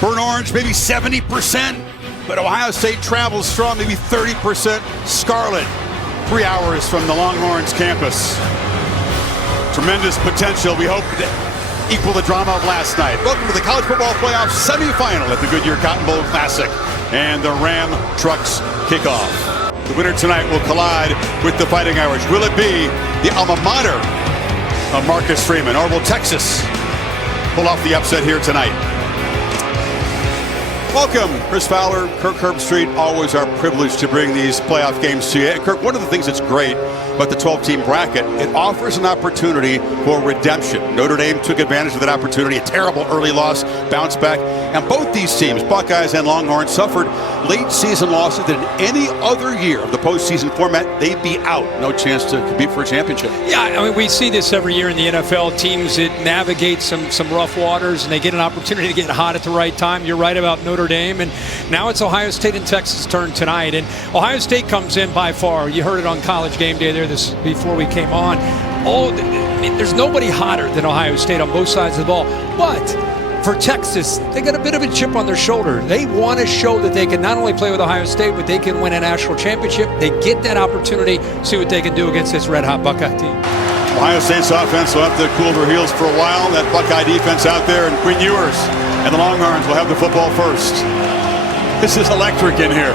Burnt orange, maybe 70%, but Ohio State travels strong, maybe 30% scarlet. 3 hours from the Longhorns campus. Tremendous potential. We hope to equal the drama of last night. Welcome to the College Football Playoff semifinal at the Goodyear Cotton Bowl Classic and the Ram Trucks kickoff. The winner tonight will collide with the Fighting Irish. Will it be the alma mater of Marcus Freeman, or will Texas pull off the upset here tonight? Welcome, Chris Fowler, Kirk Herbstreit. Always our privilege to bring these playoff games to you. And Kirk, one of the things that's great about the 12-team bracket, it offers an opportunity for redemption. Notre Dame took advantage of that opportunity. A terrible early loss, bounce back. And both these teams, Buckeyes and Longhorns, suffered late season losses that in any other year of the postseason format, they'd be out. No chance to compete for a championship. Yeah, I mean, we see this every year in the NFL. Teams that navigate some rough waters and they get an opportunity to get hot at the right time. You're right about Notre Dame. And now it's Ohio State and Texas' turn tonight. And Ohio State comes in by far. You heard it on College Game Day there this before we came on. I mean, there's nobody hotter than Ohio State on both sides of the ball. But for Texas, they got a bit of a chip on their shoulder. They want to show that they can not only play with Ohio State, but they can win a national championship. They get that opportunity, see what they can do against this red-hot Buckeye team. Ohio State's offense will have to cool their heels for a while. That Buckeye defense out there, and Quinn Ewers and the Longhorns will have the football first. This is electric in here.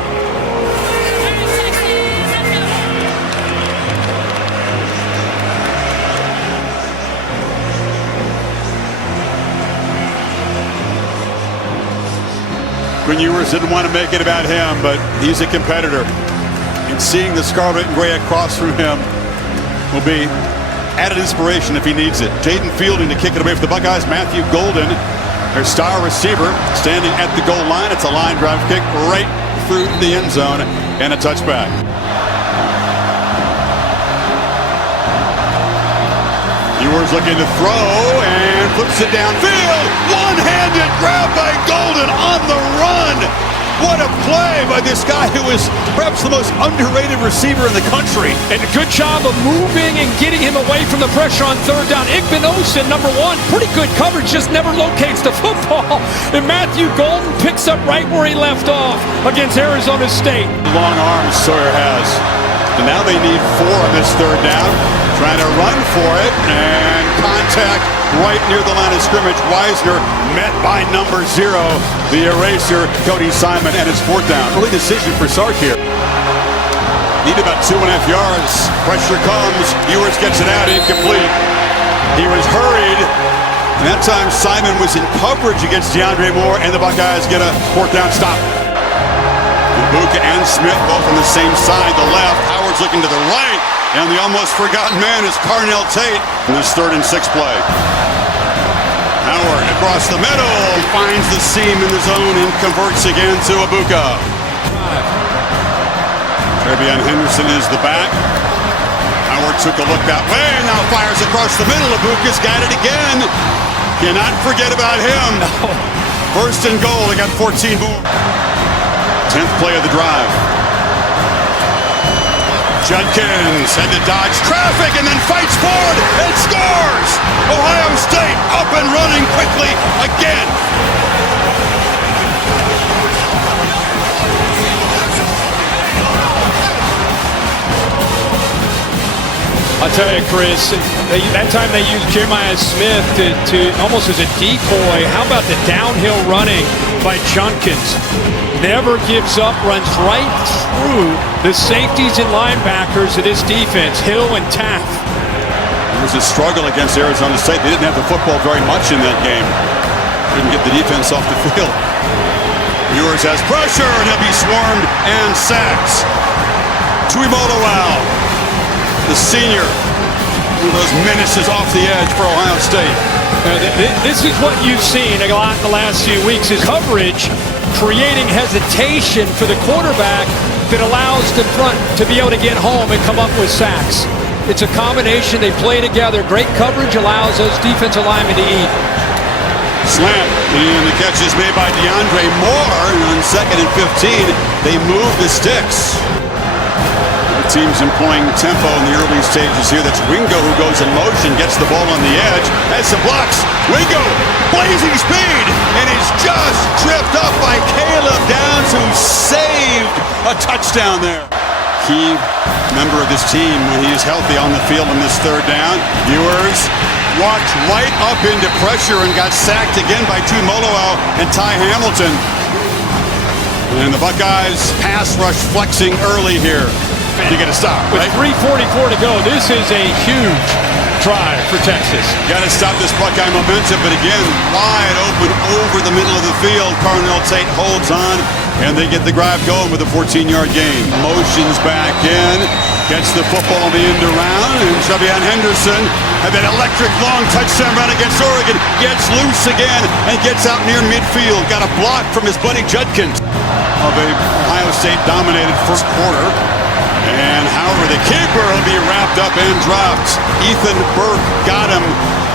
Quinn Ewers didn't want to make it about him, but he's a competitor. And seeing the scarlet and gray across from him will be added inspiration if he needs it. Jaden Fielding to kick it away for the Buckeyes. Matthew Golden, their star receiver, standing at the goal line. It's a line drive kick right through the end zone and a touchback. Ewers looking to throw and flips it downfield. One-handed grab by Golden on the run. What a play by this guy who is perhaps the most underrated receiver in the country. And a good job of moving and getting him away from the pressure on third down. Igbinosun, number one, pretty good coverage, just never locates the football. And Matthew Golden picks up right where he left off against Arizona State. Long arms Sawyer has. And now they need 4 on this third down. Trying to run for it, and contact right near the line of scrimmage. Wisner met by number 0, the eraser, Cody Simon, and it's 4th down. Early decision for Sark here. Need about 2.5 yards. Pressure comes. Ewers gets it out, incomplete. He was hurried. And that time Simon was in coverage against DeAndre Moore, and the Buckeyes get a 4th down stop. Ibuka and Smith both on the same side, the left. Howard's looking to the right. And the almost forgotten man is Carnell Tate in this 3rd and 6 play. Howard across the middle, finds the seam in the zone and converts again to Ibuka. Trevion Henderson is the back. Howard took a look that way, now fires across the middle. Ibuka's got it again. Cannot forget about him. No. 1st and goal, they got 14 more. 10th play of the drive. Judkins had to dodge traffic and then fights forward and scores! Ohio State up and running quickly again. I'll tell you, Chris, that time they used Jeremiah Smith to almost as a decoy. How about the downhill running by Judkins? Never gives up, runs right through the safeties and linebackers of this defense, Hill and Taft. It was a struggle against Arizona State. They didn't have the football very much in that game. Didn't get the defense off the field. Ewers has pressure, and he'll be swarmed and sacked. Tuimoloau, the senior, one of those menaces off the edge for Ohio State. This is what you've seen a lot in the last few weeks, is coverage creating hesitation for the quarterback that allows the front to be able to get home and come up with sacks. It's a combination. They play together. Great coverage allows those defensive linemen to eat. Slant, and the catch is made by DeAndre Moore. And on 2nd and 15, they move the sticks. team's employing tempo in the early stages here. That's Wingo who goes in motion, gets the ball on the edge, has some blocks. Wingo, blazing speed, and is just tripped up by Caleb Downs, who saved a touchdown there. Key member of this team when he is healthy on the field in this third down. Ewers walked right up into pressure and got sacked again by Tumoloau and Ty Hamilton. And the Buckeyes pass rush flexing early here. You got to stop, With right? 3:44 to go, this is a huge drive for Texas. Got to stop this Buckeye momentum, but again, wide open over the middle of the field. Carnell Tate holds on, and they get the drive going with a 14-yard gain. Motions back in, gets the football on the end around, and Trevion Henderson had that electric long touchdown run against Oregon. Gets loose again and gets out near midfield. Got a block from his buddy Judkins of a Ohio State dominated first quarter. And however, the keeper will be wrapped up and dropped. Ethan Burke got him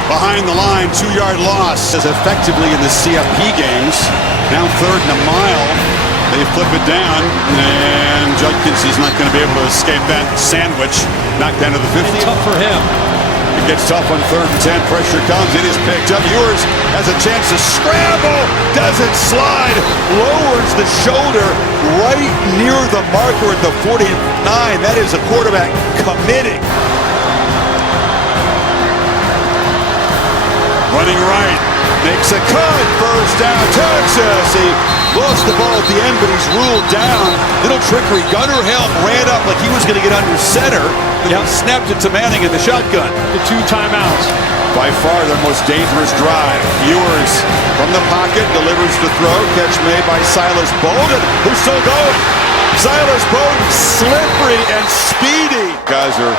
behind the line, 2-yard loss. As effectively in the CFP games, now third and a mile. They flip it down, and Judkins is not going to be able to escape that sandwich. Knocked down to the 50. Tough for him. It gets tough on third and 10. Pressure comes. It is picked up. Ewers has a chance to scramble. Doesn't slide. Lowers the shoulder right near the marker at the 49. That is a quarterback committing. Running right. Makes a cut. First down, Texas. He lost the ball at the end, but he's ruled down. Little trickery. Gunnar Helm ran up like he was going to get under center. He snapped it to Manning in the shotgun. The 2 timeouts. By far their most dangerous drive. Ewers from the pocket delivers the throw. Catch made by Silas Bolden, who's still going. Silas Bolden, slippery and speedy. Guys are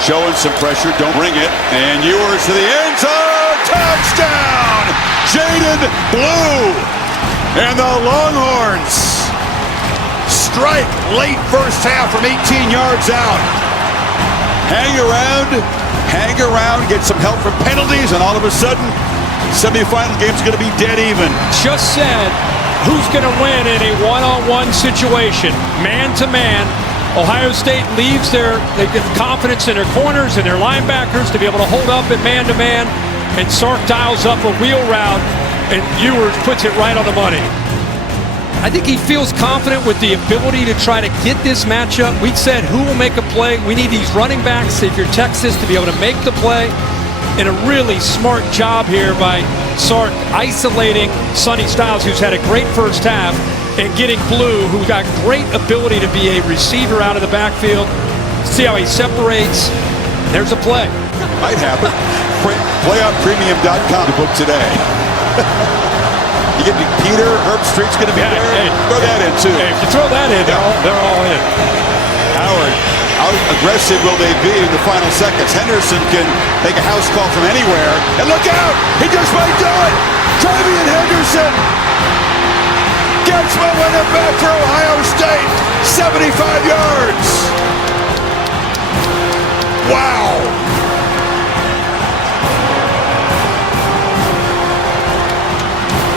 showing some pressure. Don't bring it. And Ewers to the end zone. Touchdown! Jaden Blue. And the Longhorns strike late first half from 18 yards out. Hang around, get some help from penalties, and all of a sudden, semifinal game's going to be dead even. Just said, who's going to win in a one-on-one situation, man-to-man? Ohio State leaves they get confidence in their corners and their linebackers to be able to hold up at man-to-man, and Sark dials up a wheel route, and Ewers puts it right on the money. I think he feels confident with the ability to try to get this matchup. We said who will make a play. We need these running backs, if you're Texas, to be able to make the play. And a really smart job here by Sark isolating Sonny Styles, who's had a great first half, and getting Blue, who got great ability to be a receiver out of the backfield. See how he separates. There's a play. Might happen. PlayOutPremium.com to book today. You get Peter, Herb Street's going to be there. Hey, throw that in, too. Hey, if you throw that in, they're all in. Howard, how aggressive will they be in the final seconds? Henderson can make a house call from anywhere. And look out! He just might do it! Trevion Henderson gets momentum back for Ohio State. 75 yards. Wow!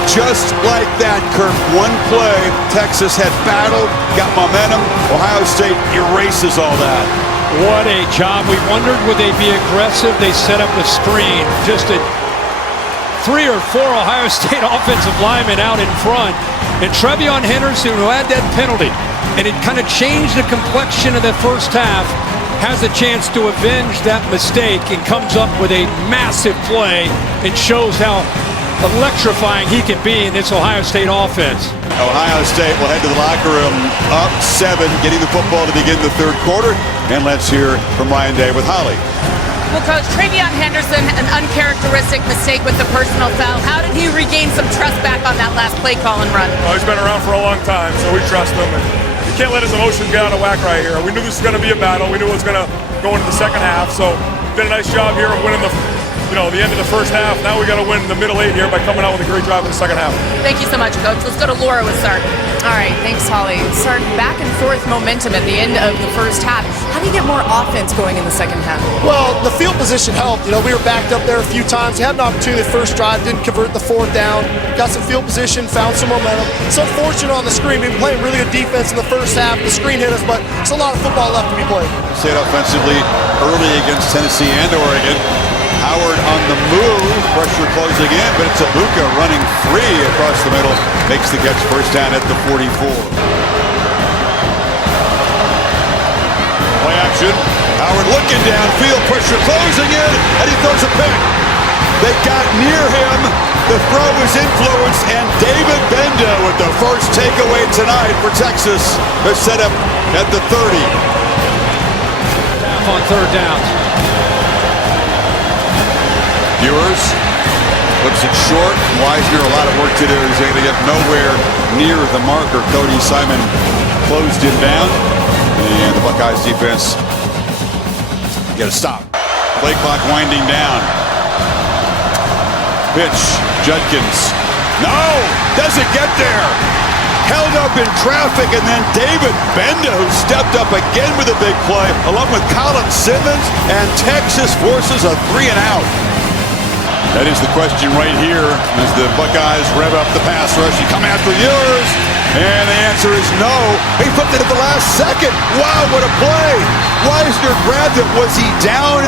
Just like that, Kirk. One play, Texas had battled, got momentum. Ohio State erases all that. What a job. We wondered would they be aggressive. They set up a screen. Just 3 or 4 Ohio State offensive linemen out in front. And Trevion Henderson, who had that penalty, and it kind of changed the complexion of the first half, has a chance to avenge that mistake and comes up with a massive play and shows how electrifying he can be in this Ohio State offense. Ohio State will head to the locker room up 7, getting the football to begin the third quarter. And let's hear from Ryan Day with Holly. Well, Coach, Trevion Henderson, an uncharacteristic mistake with the personal foul. How did he regain some trust back on that last play call and run? Well, he's been around for a long time, so we trust him. And you can't let his emotions get out of whack right here. We knew this was going to be a battle. We knew it was going to go into the second half. So did a nice job here of winning the the end of the first half. Now we got to win the middle 8 here by coming out with a great drive in the second half. Thank you so much, Coach. Let's go to Laura with Sark. All right, thanks, Holly. Sark, back and forth momentum at the end of the first half. How do you get more offense going in the second half? Well, the field position helped. We were backed up there a few times. We had an opportunity the first drive, didn't convert the fourth down. Got some field position, found some momentum. It's unfortunate on the screen. We've been playing really good defense in the first half. The screen hit us, but there's a lot of football left to be played. Stayed offensively early against Tennessee and Oregon. Howard on the move, pressure closing in, but it's Ibuka running free across the middle. Makes the catch, first down at the 44. Play action. Howard looking downfield, pressure closing in, and he throws a pick. They got near him. The throw was influenced, and David Benda with the first takeaway tonight for Texas. They're set up at the 30. On third down. Ewers looks it short. Wisner, a lot of work to do. He's going to get nowhere near the marker. Cody Simon closed him down. And the Buckeyes defense got to stop. Play clock winding down. Pitch, Judkins. No! Doesn't get there. Held up in traffic, and then David Benda, who stepped up again with a big play, along with Colin Simmons, and Texas forces a 3-and-out. That is the question right here as the Buckeyes rev up the pass rush. You come after Ewers, and the answer is no. He flipped it at the last second. Wow, what a play. Wisner grabbed it. Was he down?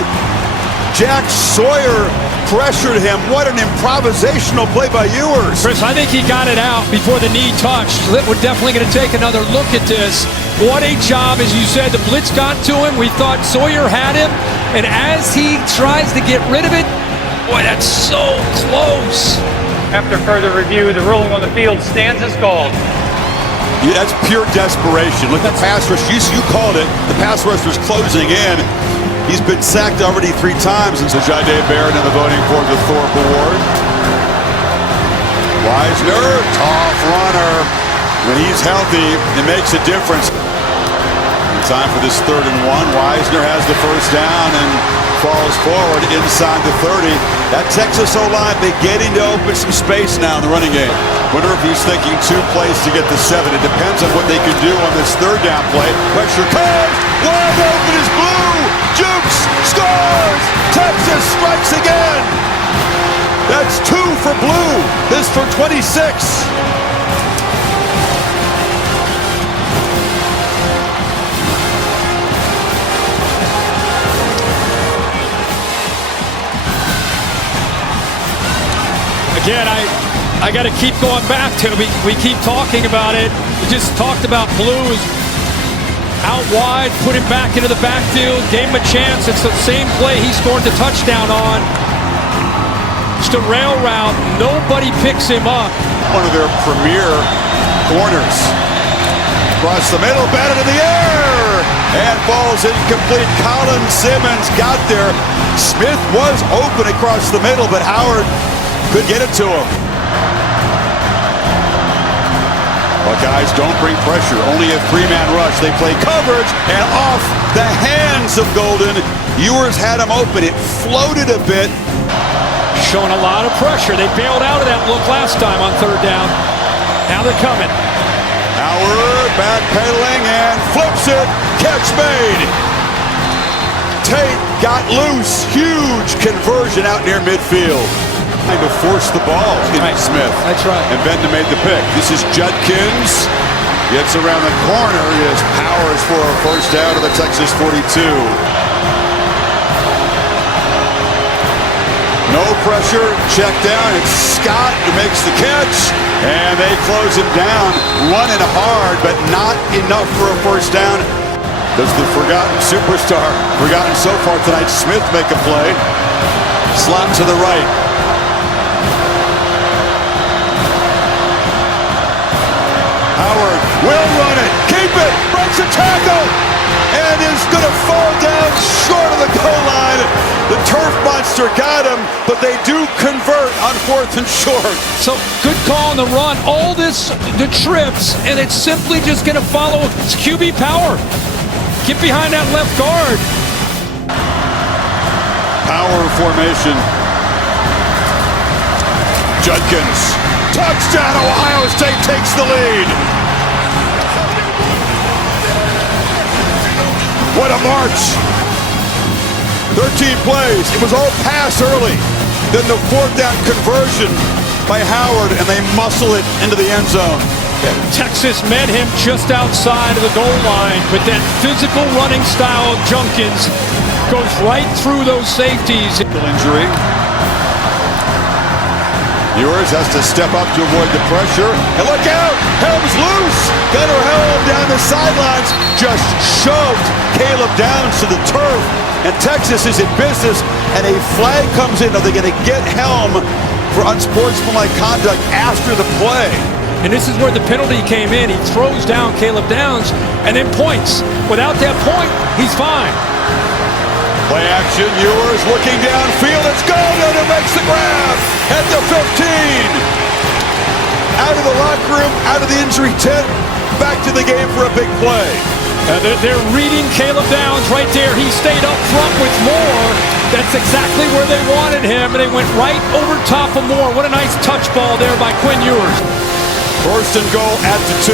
Jack Sawyer pressured him. What an improvisational play by Ewers. Chris, I think he got it out before the knee touched. We're definitely going to take another look at this. What a job, as you said. The blitz got to him. We thought Sawyer had him. And as he tries to get rid of it, boy, that's so close. After further review, the ruling on the field stands as called. Yeah, that's pure desperation. Look, the pass rush, you called it. The pass rush was closing in. He's been sacked already 3 times. And so Jahdae Barrett in the voting for the Thorpe Award. Wisner, tough runner. When he's healthy, it makes a difference. In time for this 3rd and 1. Wisner has the first down and falls forward inside the 30. That Texas O-line beginning to open some space now in the running game. Wonder if he's thinking 2 plays to get to 7. It depends on what they can do on this 3rd down play. Pressure comes. Wide open is Blue. Jukes. Scores. Texas strikes again. That's 2 for Blue. This for 26. Again, I got to keep going back to it. We keep talking about it. We just talked about Blue is out wide, put him back into the backfield, gave him a chance. It's the same play he scored the touchdown on. Just a rail route. Nobody picks him up. One of their premier corners. Across the middle, batted in the air, and falls incomplete. Colin Simmons got there. Smith was open across the middle, but Howard could get it to him. Buckeyes don't bring pressure, only a 3-man rush. They play coverage, and off the hands of Golden. Ewers had him open. It floated a bit. Showing a lot of pressure. They bailed out of that look last time on 3rd down. Now they're coming. Howard backpedaling and flips it. Catch made. Tate got loose. Huge conversion out near midfield. Trying to force the ball into Smith. That's right. And Benda made the pick. This is Judkins. Gets around the corner. He has powers for a first down to the Texas 42. No pressure, check down. It's Scott who makes the catch, and they close him down. Running hard, but not enough for a first down. Does the forgotten superstar, forgotten so far tonight, Smith make a play? Slot to the right. Howard will run it, keep it, breaks a tackle, and is going to fall down short of the goal line. The turf monster got him, but they do convert on 4th and short. So good call on the run. All this, the trips, and it's simply just going to follow its QB power. Get behind that left guard. Power formation. Judkins. Touchdown, Ohio State takes the lead. What a march. 13 plays. It was all pass early. Then the fourth down conversion by Howard, and they muscle it into the end zone. Texas met him just outside of the goal line, but that physical running style of Judkins goes right through those safeties. Injury. Ewers has to step up to avoid the pressure. And look out! Helm's loose! Gunnar Helm down the sidelines. Just shoved Caleb Downs to the turf. And Texas is in business. And a flag comes in. Are they going to get Helm for unsportsmanlike conduct after the play? And this is where the penalty came in. He throws down Caleb Downs and then points. Without that point, he's fine. Play action, Ewers looking downfield. It's Golden who makes the grab at the 15. Out of the locker room, out of the injury tent, back to the game for a big play. They're reading Caleb Downs right there. He stayed up front with Moore. That's exactly where they wanted him, and they went right over top of Moore. What a nice touch ball there by Quinn Ewers. First and goal at the 2.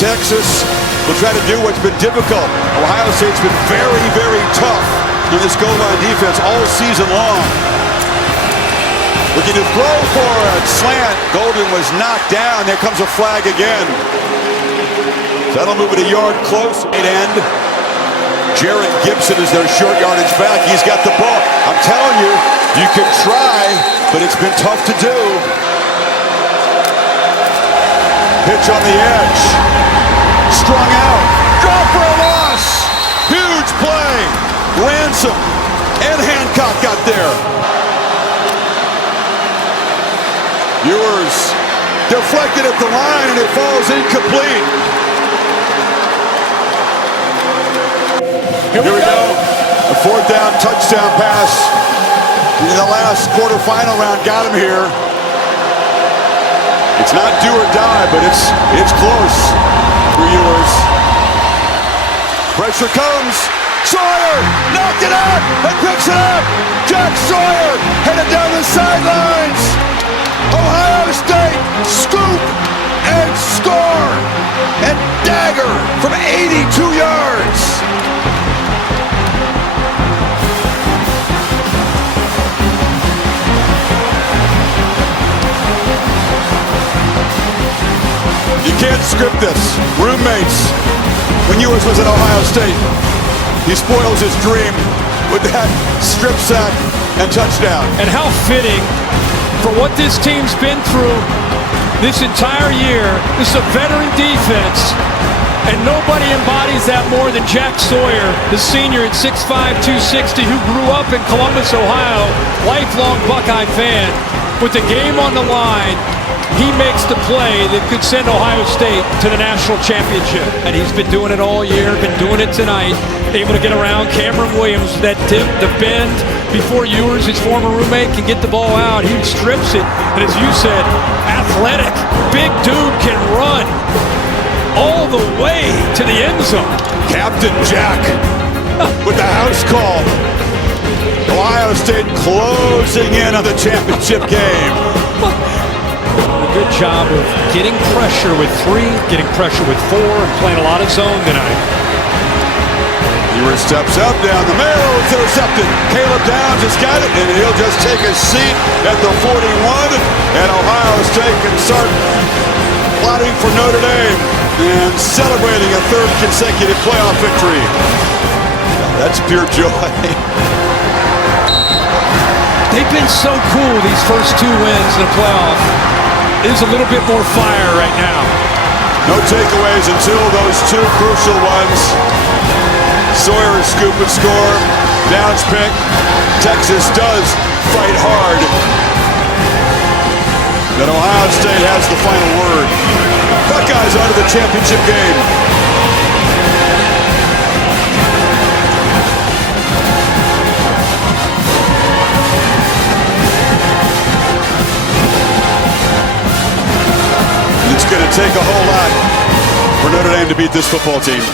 Texas will try to do what's been difficult. Ohio State's been very, very tough in this goal line defense all season long. Looking to throw for a slant. Golden was knocked down. There comes a flag again. That'll move it a yard close. End. Jared Gibson is their short yardage back. He's got the ball. I'm telling you, you can try, but it's been tough to do. Pitch on the edge. Strung out. Drop for a loss. Huge play. Ransom and Hancock got there. Ewers deflected at the line and it falls incomplete. Here we go. A fourth down touchdown pass in the last quarterfinal round got him here. It's not do or die, but it's close for Ewers. Pressure comes. Sawyer knocked it out and picks it up. Jack Sawyer headed down the sidelines. Ohio State scoop and score and dagger from 82 yards. You can't script this. Roommates. When Ewers was at Ohio State, he spoils his dream with that strip sack and touchdown. And how fitting for what this team's been through this entire year. This is a veteran defense, and nobody embodies that more than Jack Sawyer, the senior at 6'5", 260, who grew up in Columbus, Ohio, lifelong Buckeye fan. With the game on the line, he makes the play that could send Ohio State to the national championship. And he's been doing it all year, been doing it tonight. Able to get around Cameron Williams, that dip, the bend, before Ewers, his former roommate, can get the ball out. He strips it. And as you said, athletic, big dude can run all the way to the end zone. Captain Jack with the house call. Ohio State closing in on the championship game. A good job of getting pressure with 3, getting pressure with 4, and playing a lot of zone tonight. Ewers steps up down the middle. It's intercepted. Caleb Downs has got it, and he'll just take a seat at the 41. And Ohio State can start plotting for Notre Dame and celebrating a 3rd consecutive playoff victory. That's pure joy. They've been so cool these first 2 wins in the playoff. There's a little bit more fire right now. No takeaways until those 2 crucial ones. Sawyer scoop and score. Downs pick. Texas does fight hard. But Ohio State has the final word. Buckeyes out of the championship game. It's going to take a whole lot for Notre Dame to beat this football team.